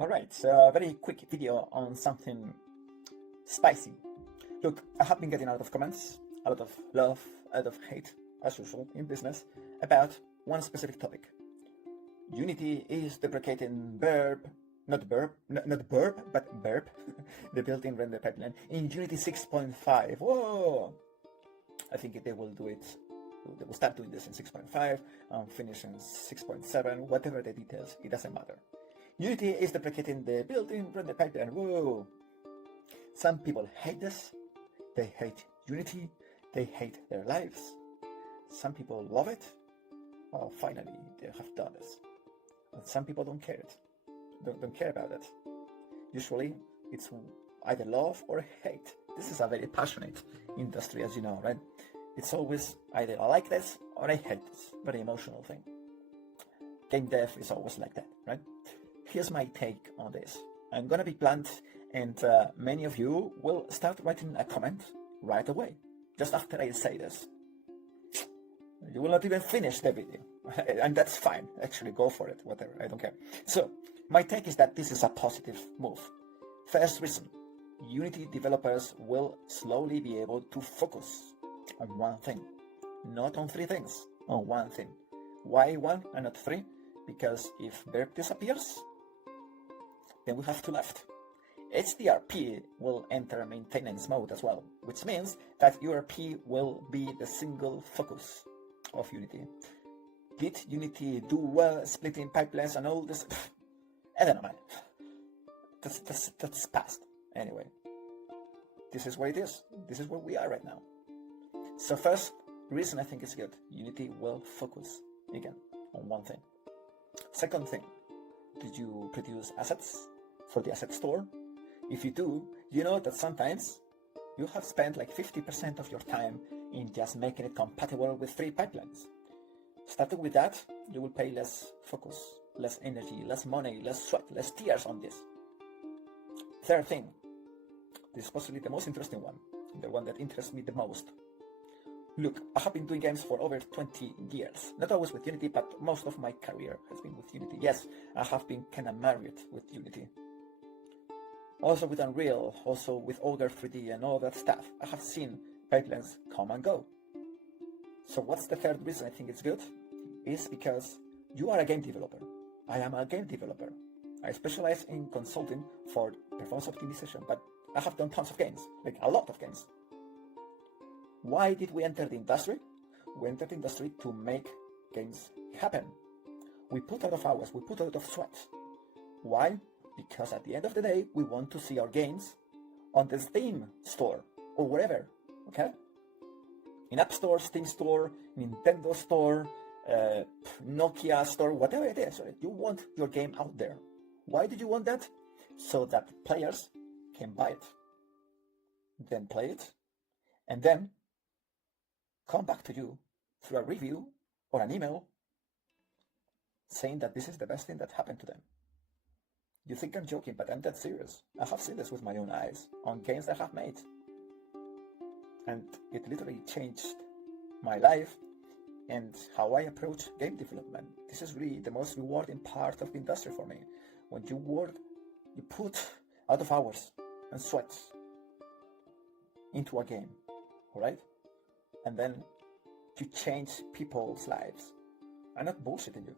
Alright, so a very quick video on something spicy. Look, I have been getting a lot of comments, a lot of love, a lot of hate, as usual in business, about one specific topic. Unity is deprecating BIRP, not BIRP, but BIRP, the built-in render pipeline, in Unity 6.5. Whoa! I think they will do it. They will start doing this in 6.5, finish in 6.7, whatever the details, it doesn't matter. Unity is deprecating the built-in render pipeline. Whoa! Some people hate this. They hate Unity. They hate their lives. Some people love it. Well, finally, they have done this. And some people don't care it. Don't care about it. Usually, it's either love or hate. This is a very passionate industry, as you know, right? It's always either I like this or I hate this. Very emotional thing. Gamedev is always like that, right? Here's my take on this. I'm gonna be blunt, and many of you will start writing a comment right away, just after I say this. You will not even finish the video, and that's fine. Actually, go for it, whatever, I don't care. So, my take is that this is a positive move. First reason, Unity developers will slowly be able to focus on one thing, not on three things, on one thing. Why one and not three? Because if BIRP disappears, then we have two left. HDRP will enter maintenance mode as well, which means that URP will be the single focus of Unity. Did Unity do well splitting pipelines and all this? I don't know, man. That's past. Anyway, this is where it is. This is where we are right now. So first reason I think is good. Unity will focus again on one thing. Second thing, did you produce assets for the asset store? If you do, you know that sometimes you have spent like 50% of your time in just making it compatible with three pipelines. Starting with that, you will pay less focus, less energy, less money, less sweat, less tears on this. Third thing, this is possibly the most interesting one, the one that interests me the most. Look, I have been doing games for over 20 years. Not always with Unity, but most of my career has been with Unity. Yes, I have been kind of married with Unity. Also with Unreal, also with older 3D and all that stuff. I have seen pipelines come and go. So what's the third reason I think it's good? Is because you are a game developer. I am a game developer. I specialize in consulting for performance optimization, but I have done tons of games, like a lot of games. Why did we enter the industry? We entered the industry to make games happen. We put a lot of hours, we put a lot of sweat. Why? Because at the end of the day, we want to see our games on the Steam store or wherever, okay? In App Store, Steam Store, Nintendo Store, Nokia Store, whatever it is. You want your game out there. Why did you want that? So that players can buy it, then play it, and then come back to you through a review or an email saying that this is the best thing that happened to them. You think I'm joking, but I'm dead serious. I have seen this with my own eyes on games that I have made. And it literally changed my life and how I approach game development. This is really the most rewarding part of the industry for me. When you put a lot of hours and sweat into a game, all right? And then you change people's lives. I'm not bullshitting you.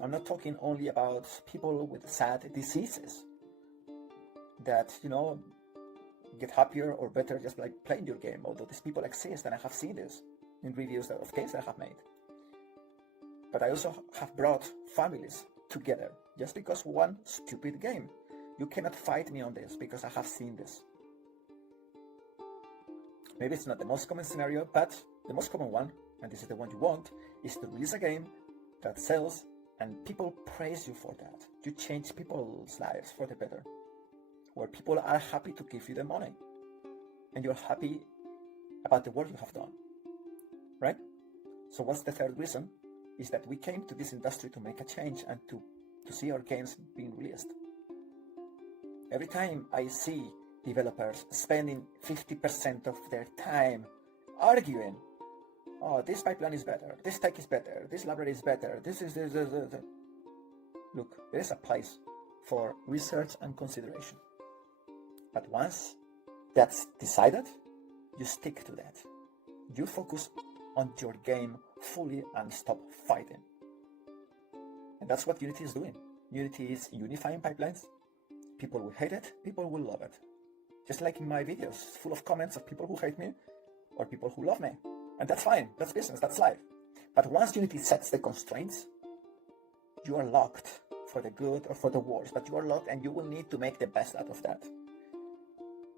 I'm not talking only about people with sad diseases that, get happier or better just like playing your game, although these people exist and I have seen this in reviews of games that I have made. But I also have brought families together just because one stupid game. You cannot fight me on this because I have seen this. Maybe it's not the most common scenario, but the most common one, and this is the one you want, is to release a game that sells and people praise you for that. You change people's lives for the better, where people are happy to give you the money and you're happy about the work you have done, right? So what's the third reason? Is that we came to this industry to make a change and to see our games being released. Every time I see developers spending 50% of their time arguing, oh, this pipeline is better, this tech is better, this library is better, this. Look, there is a place for research and consideration. But once that's decided, you stick to that. You focus on your game fully and stop fighting. And that's what Unity is doing. Unity is unifying pipelines. People will hate it, people will love it. Just like in my videos, full of comments of people who hate me or people who love me. And that's fine, that's business, that's life. But once Unity sets the constraints, you are locked for the good or for the worse, but you are locked and you will need to make the best out of that.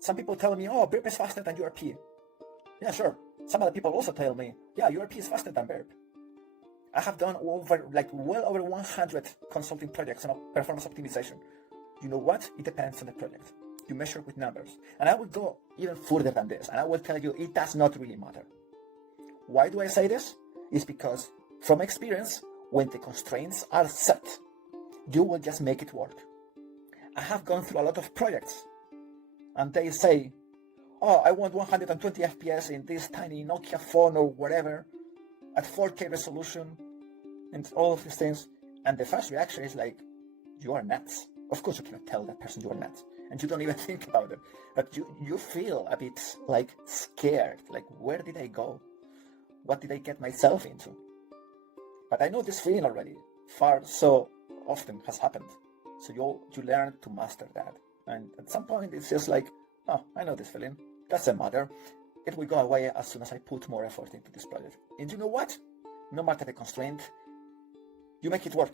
Some people tell me, oh, BIRP is faster than URP. Yeah, sure. Some other people also tell me, yeah, URP is faster than BIRP. I have done well over 100 consulting projects on performance optimization. You know what? It depends on the project. You measure with numbers. And I will go even further than this, and I will tell you it does not really matter. Why do I say this? It's because from experience, when the constraints are set, you will just make it work. I have gone through a lot of projects, and they say, oh, I want 120 FPS in this tiny Nokia phone or whatever, at 4K resolution, and all of these things. And the first reaction is like, you are nuts. Of course you cannot tell that person you are nuts, and you don't even think about it. But you feel a bit like scared, like where did I go? What did I get myself into? But I know this feeling already, far so often has happened. So you learn to master that. And at some point it's just like, oh, I know this feeling. Doesn't matter. It will go away as soon as I put more effort into this project. And you know what? No matter the constraint, you make it work.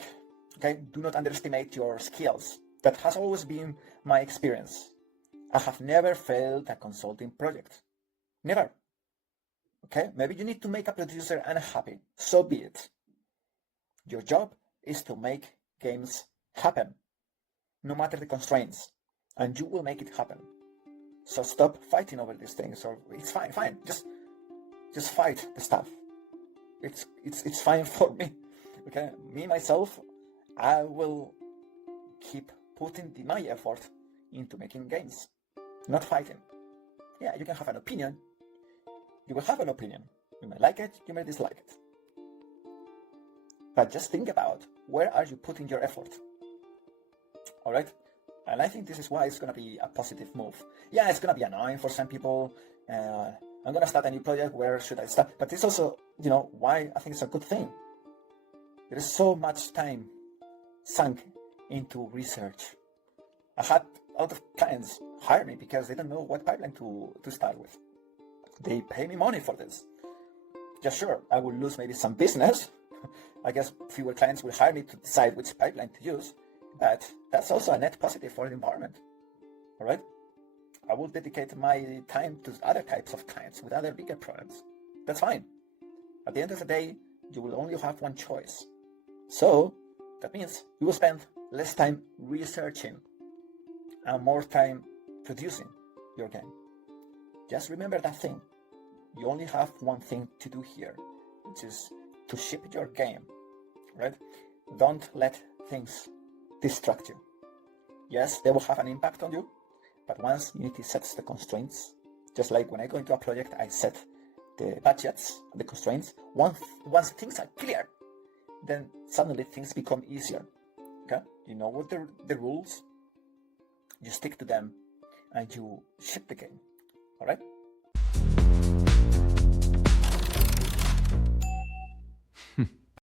Okay? Do not underestimate your skills. That has always been my experience. I have never failed a consulting project. Never. Okay? Maybe you need to make a producer unhappy. So be it. Your job is to make games happen, no matter the constraints, and you will make it happen. So stop fighting over these things, or it's fine. Just fight the stuff. It's fine for me. Okay, me myself, I will keep putting my effort into making games, not fighting. Yeah, you can have an opinion. You will have an opinion. You may like it, you may dislike it. But just think about, where are you putting your effort? All right? And I think this is why it's going to be a positive move. Yeah, it's going to be annoying for some people. I'm going to start a new project. Where should I start? But it's also, why I think it's a good thing. There is so much time sunk into research. I had a lot of clients hire me because they don't know what pipeline to start with. They pay me money for this. Yeah, sure, I will lose maybe some business. I guess fewer clients will hire me to decide which pipeline to use, but that's also a net positive for the environment. All right? I will dedicate my time to other types of clients with other bigger products. That's fine. At the end of the day, you will only have one choice. So that means you will spend less time researching and more time producing your game. Just remember that thing. You only have one thing to do here, which is to ship your game, right? Don't let things distract you. Yes, they will have an impact on you, but once Unity sets the constraints, just like when I go into a project, I set the budgets, the constraints. Once things are clear, then suddenly things become easier. Okay? You know what the rules, you stick to them, and you ship the game. All right?